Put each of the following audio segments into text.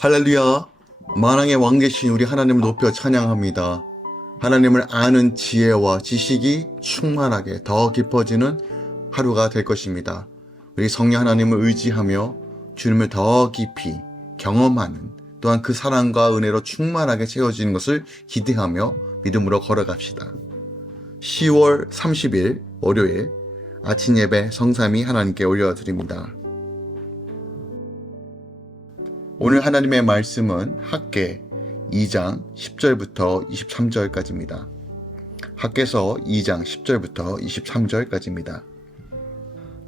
할렐루야. 만왕의 왕 되신 우리 하나님을 높여 찬양합니다. 하나님을 아는 지혜와 지식이 충만하게 더 깊어지는 하루가 될 것입니다. 우리 성령 하나님을 의지하며 주님을 더 깊이 경험하는, 또한 그 사랑과 은혜로 충만하게 채워지는 것을 기대하며 믿음으로 걸어갑시다. 10월 30일 월요일 아침 예배 성삼위 하나님께 올려드립니다. 오늘 하나님의 말씀은 학개 2장 10절부터 23절까지입니다. 학개서 2장 10절부터 23절까지입니다.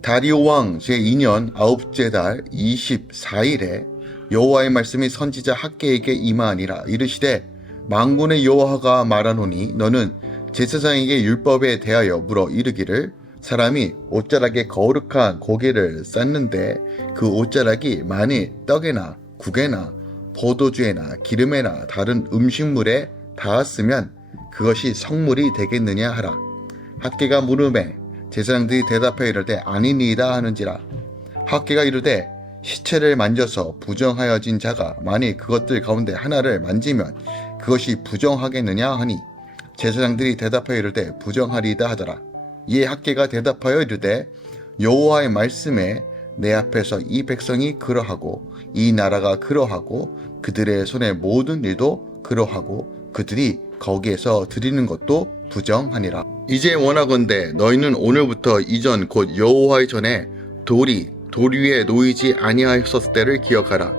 다리오 왕 제2년 9째 달 24일에 여호와의 말씀이 선지자 학개에게 임하니라. 이르시되 만군의 여호와가 말하노니 너는 제사장에게 율법에 대하여 물어 이르기를 사람이 옷자락에 거룩한 고기를 쌓는데 그 옷자락이 만일 떡에나 국에나 포도주에나 기름에나 다른 음식물에 닿았으면 그것이 성물이 되겠느냐 하라. 학개가 물음에 제사장들이 대답하여 이르되 아니니이다 하는지라. 학개가 이르되 시체를 만져서 부정하여진 자가 만일 그것들 가운데 하나를 만지면 그것이 부정하겠느냐 하니 제사장들이 대답하여 이르되 부정하리이다 하더라. 이에 학개가 대답하여 이르되 여호와의 말씀에 내 앞에서 이 백성이 그러하고 이 나라가 그러하고 그들의 손의 모든 일도 그러하고 그들이 거기에서 드리는 것도 부정하니라. 이제 원하건대 너희는 오늘부터 이전 곧 여호와의 전에 돌 위에 놓이지 아니하였었을 때를 기억하라.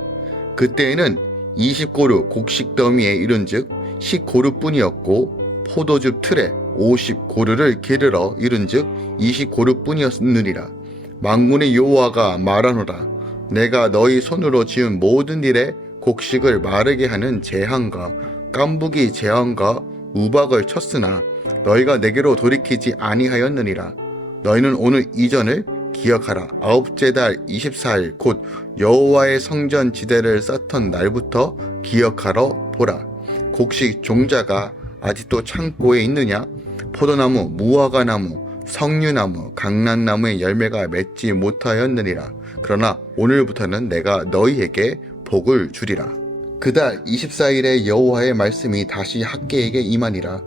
그때에는 20고루 곡식 더미에 이른즉 10고루뿐이었고 포도즙 틀에 50고루를 기르러 이른즉 20고루뿐이었느니라. 만군의 여호와가 말하노라. 내가 너희 손으로 지은 모든 일에 곡식을 마르게 하는 재앙과 깐부기 재앙과 우박을 쳤으나 너희가 내게로 돌이키지 아니하였느니라. 너희는 오늘 이전을 기억하라. 9째 달 24일 곧 여호와의 성전 지대를 쌓던 날부터 기억하러 보라. 곡식 종자가 아직도 창고에 있느냐? 포도나무, 무화과나무, 석류나무, 강난나무의 열매가 맺지 못하였느니라. 그러나 오늘부터는 내가 너희에게 복을 주리라. 그달 24일에 여호와의 말씀이 다시 학개에게 임하니라.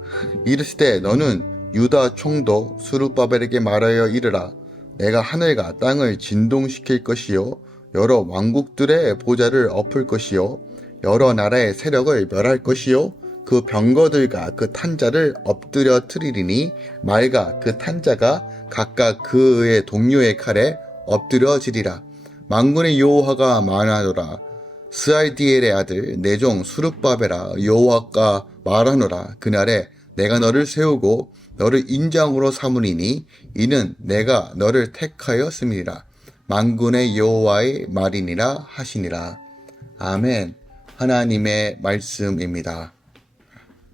이르시되 너는 유다 총독 스룹바벨에게 말하여 이르라. 내가 하늘과 땅을 진동시킬 것이요 여러 왕국들의 보좌를 엎을 것이요 여러 나라의 세력을 멸할 것이요 그 병거들과 그 탄자를 엎드려 트리리니 말과 그 탄자가 각각 그의 동료의 칼에 엎드려지리라. 만군의 여호와가 말하노라. 스알디엘의 아들 내 종 스룹바벨아 여호와가 말하노라. 그날에 내가 너를 세우고 너를 인장으로 삼으리니 이는 내가 너를 택하였음이니라. 만군의 여호와의 말이니라 하시니라. 아멘. 하나님의 말씀입니다.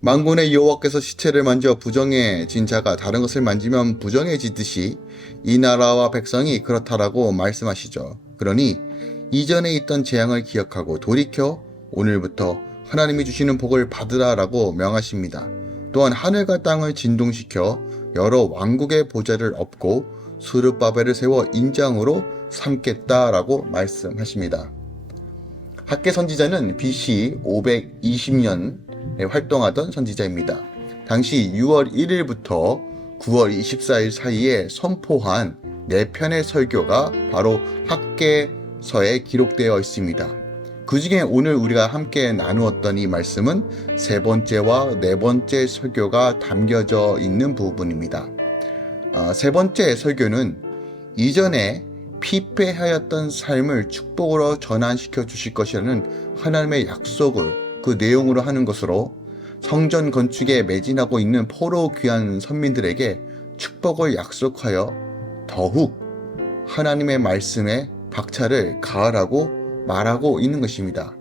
만군의 여호와께서 시체를 만져 부정해진 자가 다른 것을 만지면 부정해지듯이 이 나라와 백성이 그렇다라고 말씀하시죠. 그러니 이전에 있던 재앙을 기억하고 돌이켜 오늘부터 하나님이 주시는 복을 받으라라고 명하십니다. 또한 하늘과 땅을 진동시켜 여러 왕국의 보좌를 엎고 스룹바벨을 세워 인장으로 삼겠다라고 말씀하십니다. 학개 선지자는 BC 520년에 활동하던 선지자입니다. 당시 6월 1일부터 9월 24일 사이에 선포한 4편의 설교가 바로 학개서에 기록되어 있습니다. 그 중에 오늘 우리가 함께 나누었던 이 말씀은 3번째와 4번째 설교가 담겨져 있는 부분입니다. 3번째 설교는 이전에 피폐하였던 삶을 축복으로 전환시켜 주실 것이라는 하나님의 약속을 그 내용으로 하는 것으로 성전 건축에 매진하고 있는 포로 귀한 선민들에게 축복을 약속하여 더욱 하나님의 말씀에 박차를 가하라고 말하고 있는 것입니다.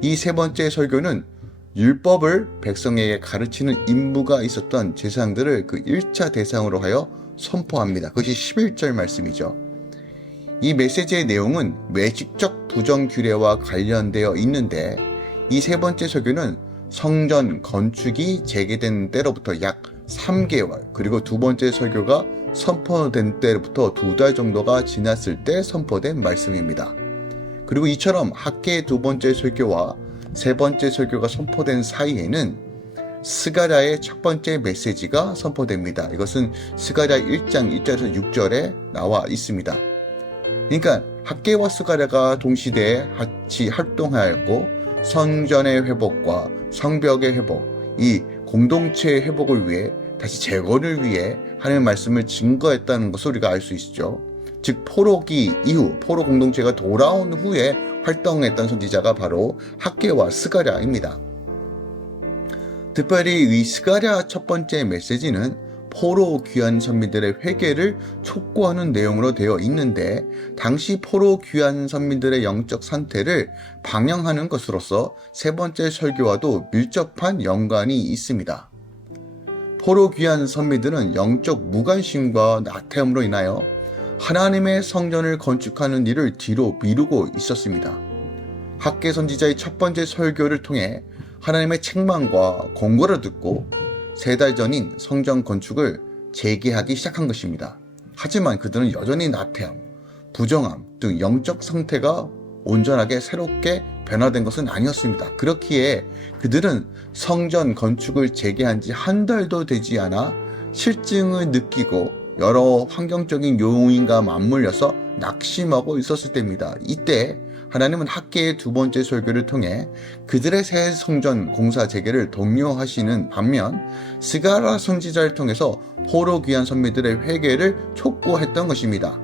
이 3번째 설교는 율법을 백성에게 가르치는 임무가 있었던 제사장들을 그 1차 대상으로 하여 선포합니다. 그것이 11절 말씀이죠. 이 메시지의 내용은 외식적 부정규례와 관련되어 있는데 이 3번째 설교는 성전 건축이 재개된 때로부터 약 3개월, 그리고 2번째 설교가 선포된 때로부터 2달 정도가 지났을 때 선포된 말씀입니다. 그리고 이처럼 학계의 두 번째 설교와 세 번째 설교가 선포된 사이에는 스가랴의 첫 번째 메시지가 선포됩니다. 이것은 스가랴 1장 1절에서 6절에 나와 있습니다. 그러니까 학계와 스가랴가 동시대에 같이 활동하였고 성전의 회복과 성벽의 회복, 이 공동체의 회복을 위해 다시 재건을 위해 하나님의 말씀을 증거했다는 것을 우리가 알 수 있죠. 즉 포로기 이후 포로 공동체가 돌아온 후에 활동했던 선지자가 바로 학계와 스가랴입니다. 특별히 이 스가랴 첫 번째 메시지는 포로 귀환 선민들의 회개를 촉구하는 내용으로 되어 있는데 당시 포로 귀환 선민들의 영적 상태를 방영하는 것으로서 세 번째 설교와도 밀접한 연관이 있습니다. 포로 귀환 선민들은 영적 무관심과 나태함으로 인하여 하나님의 성전을 건축하는 일을 뒤로 미루고 있었습니다. 학계 선지자의 첫 번째 설교를 통해 하나님의 책망과 권고를 듣고 3달 전인 성전 건축을 재개하기 시작한 것입니다. 하지만 그들은 여전히 나태함, 부정함 등 영적 상태가 온전하게 새롭게 변화된 것은 아니었습니다. 그렇기에 그들은 성전 건축을 재개한 지 한 달도 되지 않아 실증을 느끼고 여러 환경적인 요인과 맞물려서 낙심하고 있었을 때입니다. 이때 하나님은 학계의 두 번째 설교를 통해 그들의 새 성전 공사 재개를 독려하시는 반면 스가랴 선지자를 통해서 포로 귀환 선민들의 회개를 촉구했던 것입니다.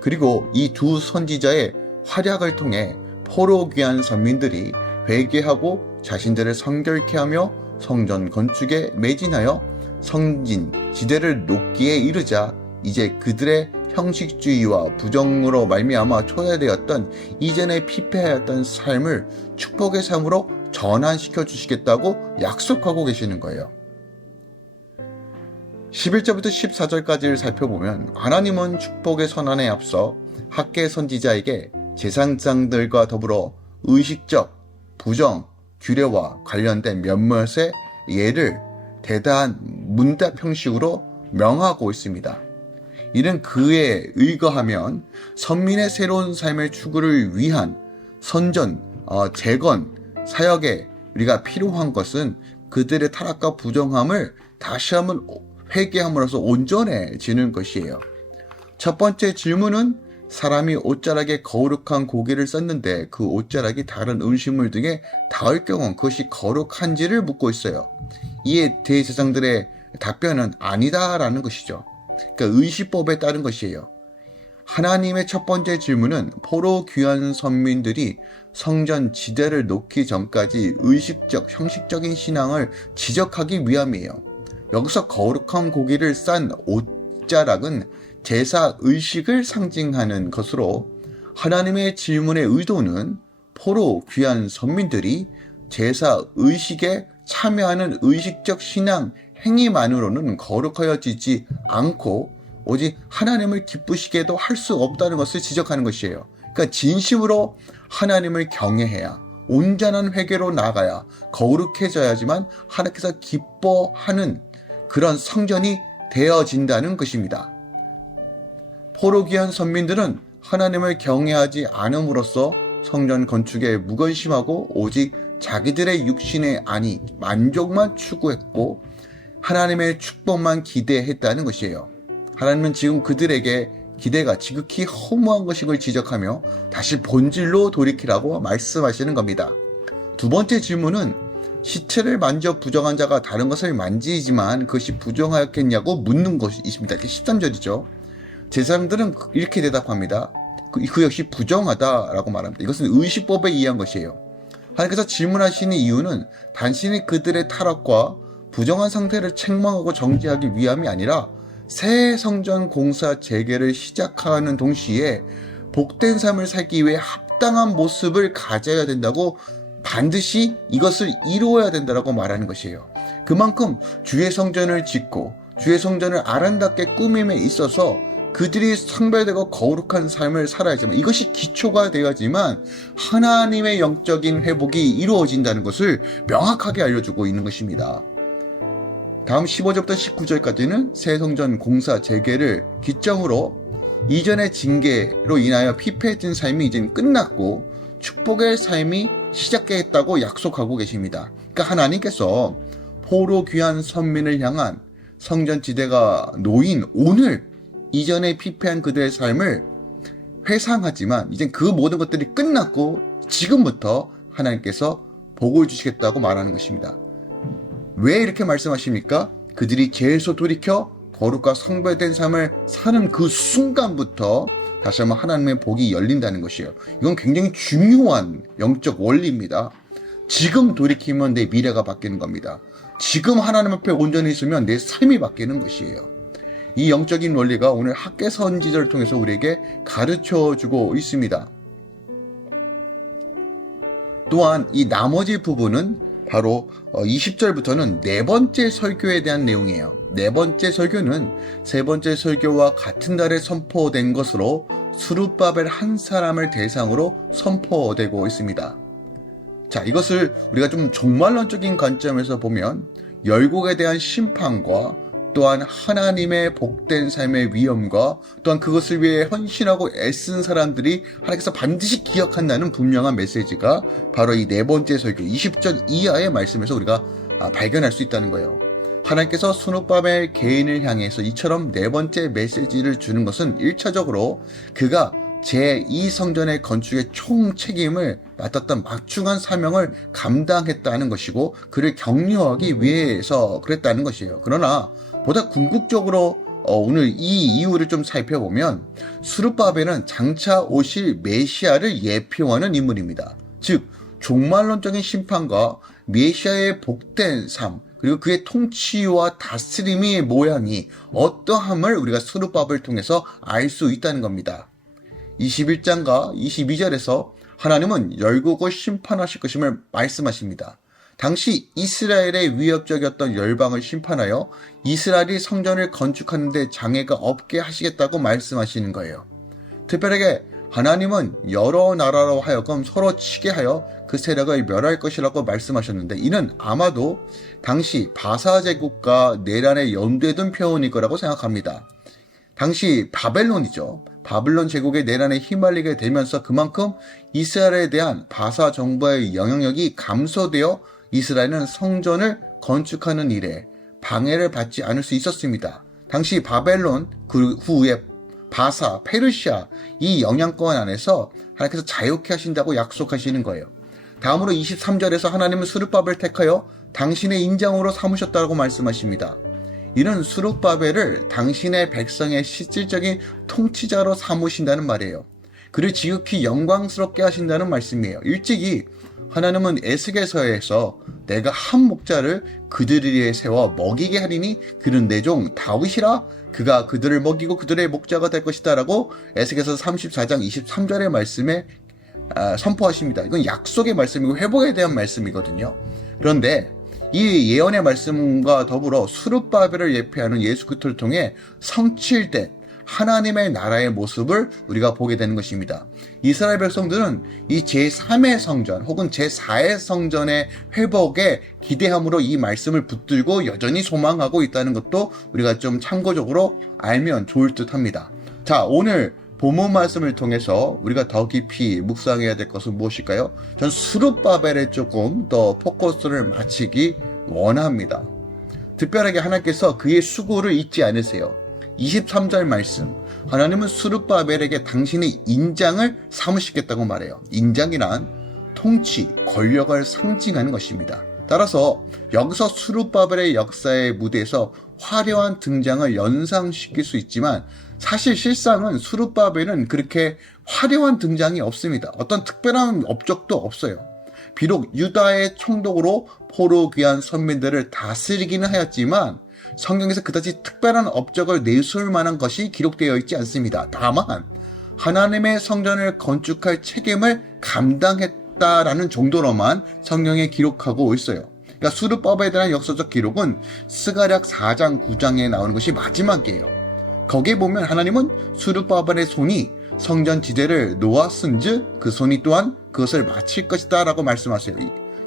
그리고 이 두 선지자의 활약을 통해 포로 귀환 선민들이 회개하고 자신들을 성결케 하며 성전 건축에 매진하여 성진 지대를 높기에 이르자 이제 그들의 형식주의와 부정으로 말미암아 초래되었던 이전에 피폐하였던 삶을 축복의 삶으로 전환시켜 주시겠다고 약속하고 계시는 거예요. 11절부터 14절까지를 살펴보면 하나님은 축복의 선언에 앞서 학계 선지자에게 제사장들과 더불어 의식적 부정 규례와 관련된 몇몇의 예를 대단한 문답 형식으로 명하고 있습니다. 이는 그에 의거하면 선민의 새로운 삶의 추구를 위한 선전, 재건, 사역에 우리가 필요한 것은 그들의 타락과 부정함을 다시 한번 회개함으로써 온전해지는 것이에요. 첫 번째 질문은 사람이 옷자락에 거룩한 고기를 썼는데 그 옷자락이 다른 음식물 등에 닿을 경우 그것이 거룩한지를 묻고 있어요. 이에 대제사장들의 답변은 아니다라는 것이죠. 그러니까 의식법에 따른 것이에요. 하나님의 첫 번째 질문은 포로 귀환 선민들이 성전 지대를 놓기 전까지 의식적, 형식적인 신앙을 지적하기 위함이에요. 여기서 거룩한 고기를 싼 옷자락은 제사 의식을 상징하는 것으로 하나님의 질문의 의도는 포로 귀환 선민들이 제사 의식에 참여하는 의식적 신앙 행위만으로는 거룩하여지지 않고 오직 하나님을 기쁘시게도 할 수 없다는 것을 지적하는 것이에요. 그러니까 진심으로 하나님을 경외해야 온전한 회개로 나아가야 거룩해져야지만 하나님께서 기뻐하는 그런 성전이 되어진다는 것입니다. 포로 귀환 선민들은 하나님을 경외하지 않음으로써 성전 건축에 무관심하고 오직 자기들의 육신의 안위, 만족만 추구했고 하나님의 축복만 기대했다는 것이에요. 하나님은 지금 그들에게 기대가 지극히 허무한 것임을 지적하며 다시 본질로 돌이키라고 말씀하시는 겁니다. 두 번째 질문은 시체를 만져 부정한 자가 다른 것을 만지지만 그것이 부정하였겠냐고 묻는 것이 있습니다. 13절이죠. 제사장들은 이렇게 대답합니다. 그 역시 부정하다라고 말합니다. 이것은 의식법에 의한 것이에요. 하나님께서 질문하시는 이유는 단순히 그들의 타락과 부정한 상태를 책망하고 정지하기 위함이 아니라 새 성전 공사 재개를 시작하는 동시에 복된 삶을 살기 위해 합당한 모습을 가져야 된다고 반드시 이것을 이루어야 된다고 말하는 것이에요. 그만큼 주의 성전을 짓고 주의 성전을 아름답게 꾸밈에 있어서 그들이 성별되고 거룩한 삶을 살아야지만 이것이 기초가 되어야지만 하나님의 영적인 회복이 이루어진다는 것을 명확하게 알려주고 있는 것입니다. 다음 15절부터 19절까지는 새 성전 공사 재개를 기점으로 이전의 징계로 인하여 피폐해진 삶이 이제 끝났고 축복의 삶이 시작했다고 약속하고 계십니다. 그러니까 하나님께서 포로 귀한 선민을 향한 성전지대가 놓인 오늘 이전에 피폐한 그들의 삶을 회상하지만 이제 그 모든 것들이 끝났고 지금부터 하나님께서 복을 주시겠다고 말하는 것입니다. 왜 이렇게 말씀하십니까? 그들이 죄에서 돌이켜 거룩과 성별된 삶을 사는 그 순간부터 다시 한번 하나님의 복이 열린다는 것이에요. 이건 굉장히 중요한 영적 원리입니다. 지금 돌이키면 내 미래가 바뀌는 겁니다. 지금 하나님 앞에 온전히 있으면 내 삶이 바뀌는 것이에요. 이 영적인 원리가 오늘 학개 선지자를 통해서 우리에게 가르쳐주고 있습니다. 또한 이 나머지 부분은 바로 20절부터는 네 번째 설교에 대한 내용이에요. 네 번째 설교는 세 번째 설교와 같은 날에 선포된 것으로 스룹바벨 한 사람을 대상으로 선포되고 있습니다. 자, 이것을 우리가 좀 종말론적인 관점에서 보면 열국에 대한 심판과 또한 하나님의 복된 삶의 위엄과 또한 그것을 위해 헌신하고 애쓴 사람들이 하나님께서 반드시 기억한다는 분명한 메시지가 바로 이 네 번째 설교 20절 이하의 말씀에서 우리가 발견할 수 있다는 거예요. 하나님께서 스룹바벨 개인을 향해서 이처럼 네 번째 메시지를 주는 것은 1차적으로 그가 제2성전의 건축의 총 책임을 맡았던 막중한 사명을 감당했다는 것이고 그를 격려하기 위해서 그랬다는 것이에요. 그러나 보다 궁극적으로 오늘 이 이유를 좀 살펴보면 스룹바벨은 장차 오실 메시아를 예표하는 인물입니다. 즉 종말론적인 심판과 메시아의 복된 삶 그리고 그의 통치와 다스림의 모양이 어떠함을 우리가 스룹바벨을 통해서 알 수 있다는 겁니다. 21장과 22절에서 하나님은 열국을 심판하실 것임을 말씀하십니다. 당시 이스라엘의 위협적이었던 열방을 심판하여 이스라엘이 성전을 건축하는 데 장애가 없게 하시겠다고 말씀하시는 거예요. 특별하게 하나님은 여러 나라로 하여금 서로 치게 하여 그 세력을 멸할 것이라고 말씀하셨는데 이는 아마도 당시 바사 제국과 내란에 염두에 둔 표현일 거라고 생각합니다. 당시 바벨론이죠. 바벨론 제국의 내란에 휘말리게 되면서 그만큼 이스라엘에 대한 바사 정부의 영향력이 감소되어 이스라엘은 성전을 건축하는 일에 방해를 받지 않을 수 있었습니다. 당시 바벨론 그 후에 바사, 페르시아 이 영향권 안에서 하나님께서 자유케 하신다고 약속하시는 거예요. 다음으로 23절에서 하나님은 스룹바벨을 택하여 당신의 인장으로 삼으셨다고 말씀하십니다. 이는 스룹바벨을 당신의 백성의 실질적인 통치자로 삼으신다는 말이에요. 그를 지극히 영광스럽게 하신다는 말씀이에요. 일찍이 하나님은 에스겔서에서 내가 한 목자를 그들을 위해 세워 먹이게 하리니 그는 내 종 다윗이라 그가 그들을 먹이고 그들의 목자가 될 것이다 라고 에스겔서 34장 23절의 말씀에 선포하십니다. 이건 약속의 말씀이고 회복에 대한 말씀이거든요. 그런데 이 예언의 말씀과 더불어 스룹바벨을 예표하는 예수 그리스도를 통해 성취된 하나님의 나라의 모습을 우리가 보게 되는 것입니다. 이스라엘 백성들은 이 제3의 성전 혹은 제4의 성전의 회복에 기대함으로 이 말씀을 붙들고 여전히 소망하고 있다는 것도 우리가 좀 참고적으로 알면 좋을 듯 합니다. 자, 오늘 본문 말씀을 통해서 우리가 더 깊이 묵상해야 될 것은 무엇일까요? 전 스룹바벨에 조금 더 포커스를 맞추기 원합니다. 특별하게 하나님께서 그의 수고를 잊지 않으세요. 23절 말씀, 하나님은 스룹바벨에게 당신의 인장을 삼으시겠다고 말해요. 인장이란 통치, 권력을 상징하는 것입니다. 따라서 여기서 스룹바벨의 역사의 무대에서 화려한 등장을 연상시킬 수 있지만 사실 실상은 스룹바벨은 그렇게 화려한 등장이 없습니다. 어떤 특별한 업적도 없어요. 비록 유다의 총독으로 포로 귀한 선민들을 다스리기는 하였지만 성경에서 그다지 특별한 업적을 내세울 만한 것이 기록되어 있지 않습니다. 다만 하나님의 성전을 건축할 책임을 감당했다라는 정도로만 성경에 기록하고 있어요. 그러니까 스룹바벨에 대한 역사적 기록은 스가랴 4장 9장에 나오는 것이 마지막이에요. 거기에 보면 하나님은 스룹바벨의 손이 성전 지대를 놓았은즉 그 손이 또한 그것을 마칠 것이다 라고 말씀하세요.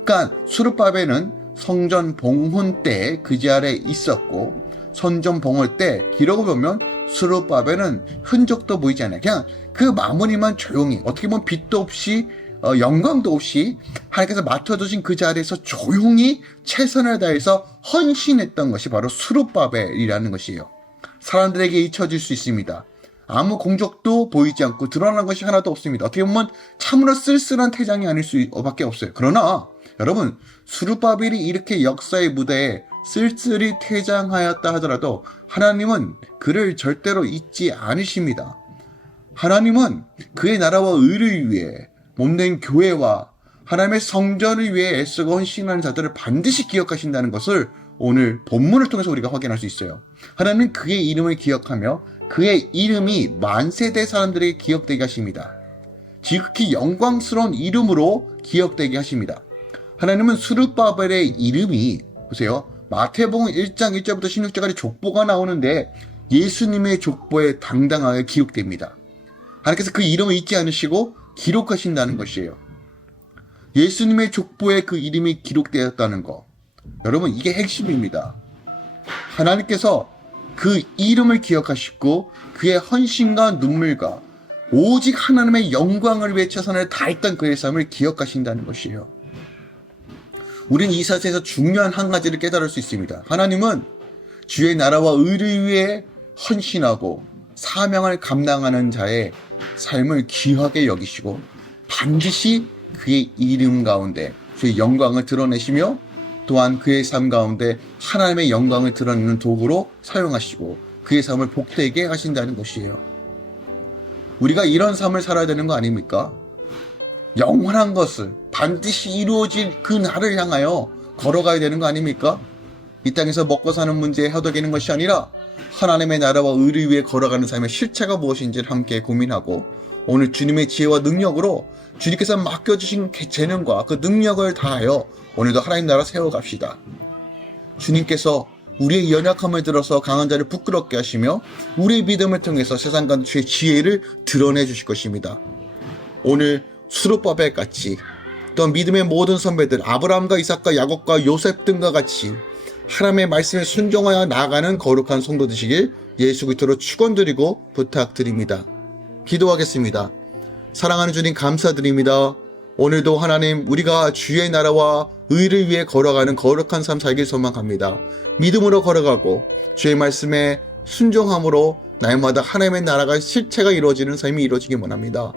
그러니까 스룹바벨은 성전 봉헌 때 그지 아래 있었고 선전봉을 때 기록을 보면 스룹바벨은 흔적도 보이지 않아요. 그냥 그 마무리만 조용히, 어떻게 보면 빛도 없이 영광도 없이 하나님께서 맡아주신 그 자리에서 조용히 최선을 다해서 헌신했던 것이 바로 스룹바벨이라는 것이에요. 사람들에게 잊혀질 수 있습니다. 아무 공적도 보이지 않고 드러난 것이 하나도 없습니다. 어떻게 보면 참으로 쓸쓸한 태장이 아닐 수밖에 없어요. 그러나 여러분, 스룹바벨이 이렇게 역사의 무대에 쓸쓸히 퇴장하였다 하더라도 하나님은 그를 절대로 잊지 않으십니다. 하나님은 그의 나라와 의를 위해 몸된 교회와 하나님의 성전을 위해 애쓰고 헌신하는 자들을 반드시 기억하신다는 것을 오늘 본문을 통해서 우리가 확인할 수 있어요. 하나님은 그의 이름을 기억하며 그의 이름이 만세대 사람들에게 기억되게 하십니다. 지극히 영광스러운 이름으로 기억되게 하십니다. 하나님은 스룹바벨의 이름이, 보세요, 마태복음 1장 1절부터 16절까지 족보가 나오는데 예수님의 족보에 당당하게 기록됩니다. 하나님께서 그 이름을 잊지 않으시고 기록하신다는 것이에요. 예수님의 족보에 그 이름이 기록되었다는 것, 여러분, 이게 핵심입니다. 하나님께서 그 이름을 기억하시고 그의 헌신과 눈물과 오직 하나님의 영광을 위해 최선을 다했던 그의 삶을 기억하신다는 것이에요. 우리는 이 사실에서 중요한 한 가지를 깨달을 수 있습니다. 하나님은 주의 나라와 의를 위해 헌신하고 사명을 감당하는 자의 삶을 귀하게 여기시고 반드시 그의 이름 가운데 주의 영광을 드러내시며 또한 그의 삶 가운데 하나님의 영광을 드러내는 도구로 사용하시고 그의 삶을 복되게 하신다는 것이에요. 우리가 이런 삶을 살아야 되는 거 아닙니까? 영원한 것을 반드시 이루어질 그 날을 향하여 걸어가야 되는 거 아닙니까? 이 땅에서 먹고 사는 문제에 허덕이는 것이 아니라 하나님의 나라와 의를 위해 걸어가는 삶의 실체가 무엇인지를 함께 고민하고 오늘 주님의 지혜와 능력으로 주님께서 맡겨주신 재능과 그 능력을 다하여 오늘도 하나님 나라 세워갑시다. 주님께서 우리의 연약함을 들어서 강한 자를 부끄럽게 하시며 우리의 믿음을 통해서 세상 가운데 주의 지혜를 드러내 주실 것입니다. 오늘 스룹바벨 같이 또 믿음의 모든 선배들 아브라함과 이삭과 야곱과 요셉 등과 같이 하나님의 말씀에 순종하여 나아가는 거룩한 성도 되시길 예수 그리스도로 축원드리고 부탁드립니다. 기도하겠습니다. 사랑하는 주님 감사드립니다. 오늘도 하나님 우리가 주의 나라와 의를 위해 걸어가는 거룩한 삶 살길 소망합니다. 믿음으로 걸어가고 주의 말씀에 순종함으로 날마다 하나님의 나라가 실체가 이루어지는 삶이 이루어지기 원합니다.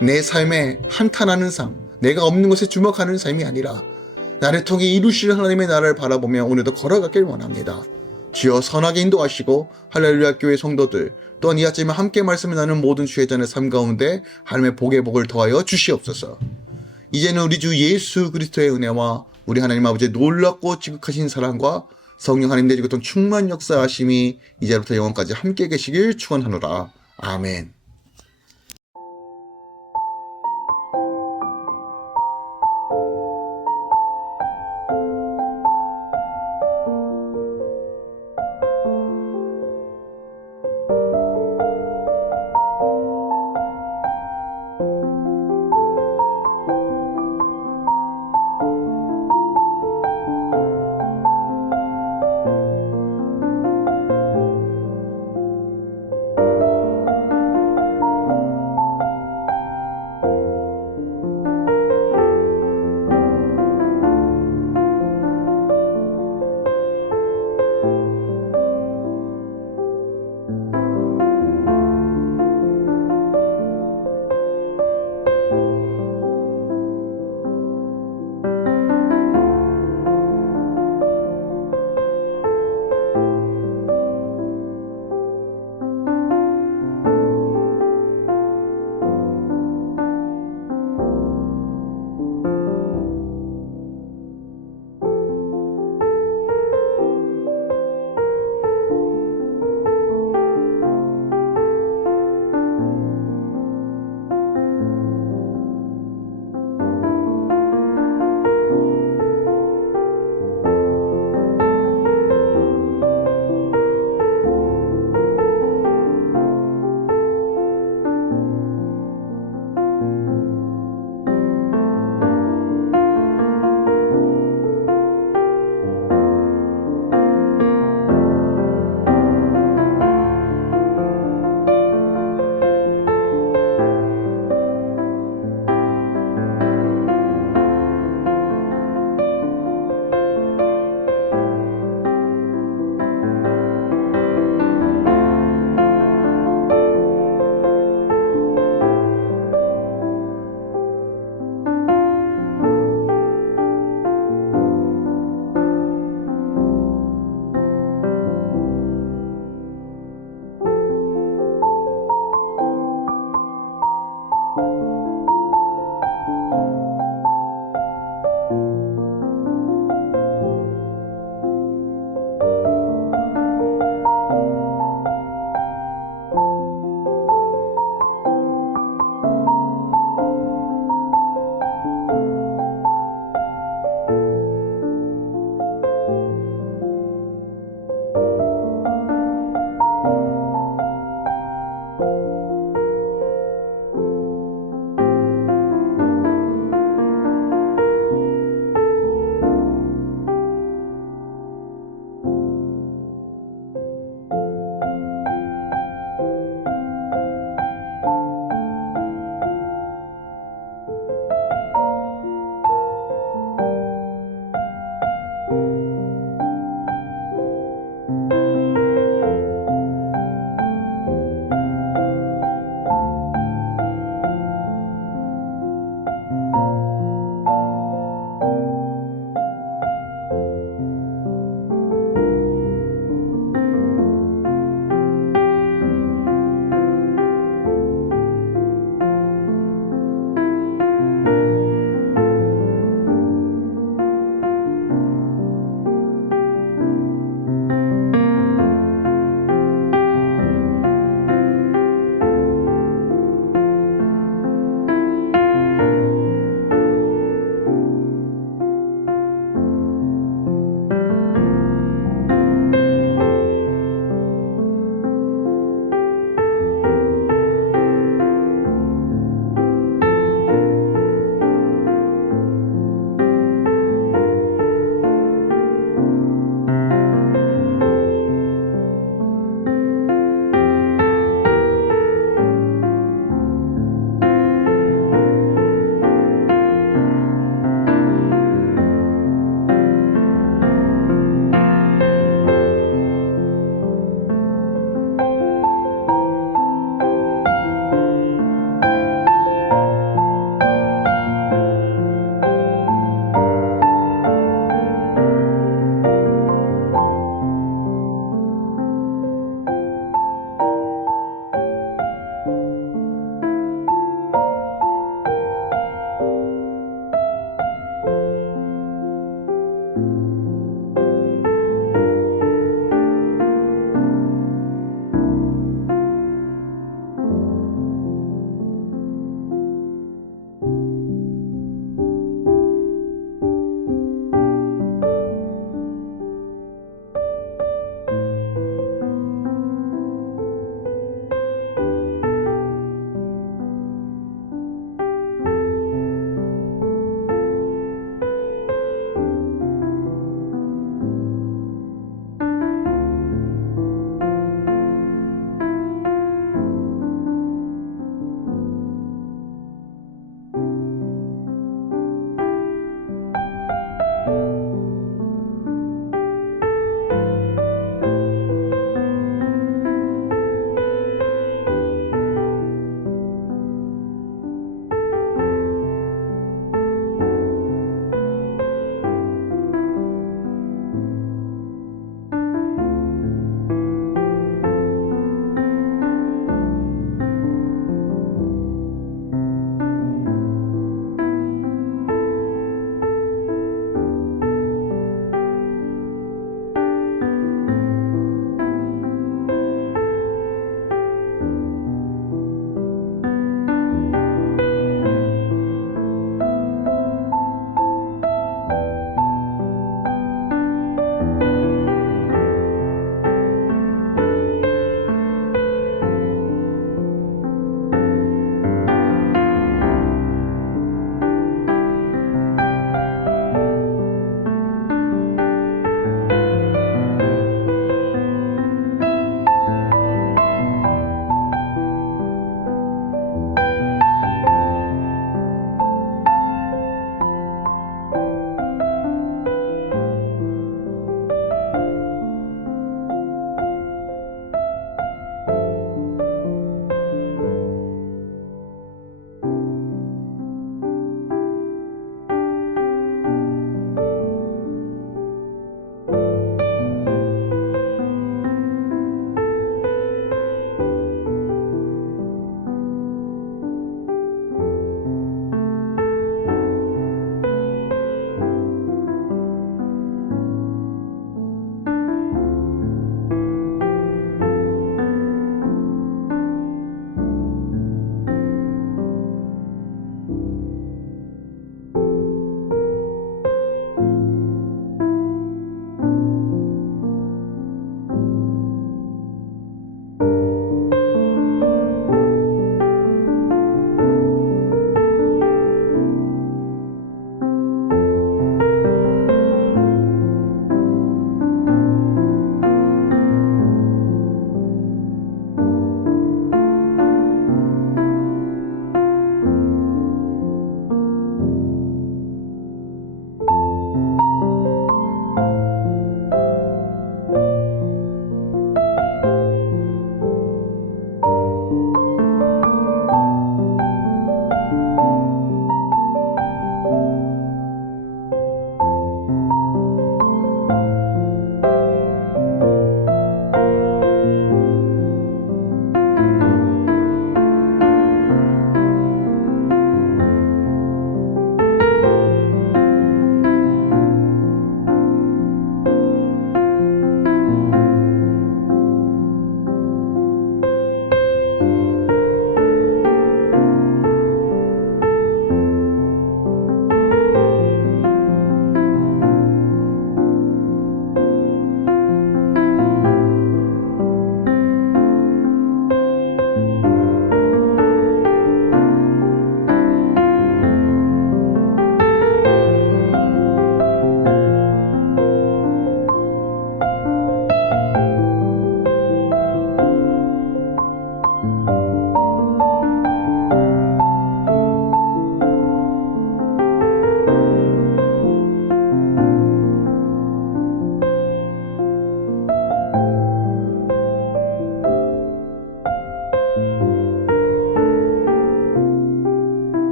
내 삶에 한탄하는 삶, 내가 없는 것에 주목하는 삶이 아니라 나를 통해 이루시는 하나님의 나라를 바라보며 오늘도 걸어가길 원합니다. 주여 선하게 인도하시고 할렐루야 교회 성도들 또한 이 아침에 함께 말씀을 나누는 모든 주의 자의 삶 가운데 하나님의 복의 복을 더하여 주시옵소서. 이제는 우리 주 예수 그리스도의 은혜와 우리 하나님 아버지의 놀랍고 지극하신 사랑과 성령 하나님 내주고 충만 역사하심이 이제부터 영원까지 함께 계시길 축원하노라. 아멘.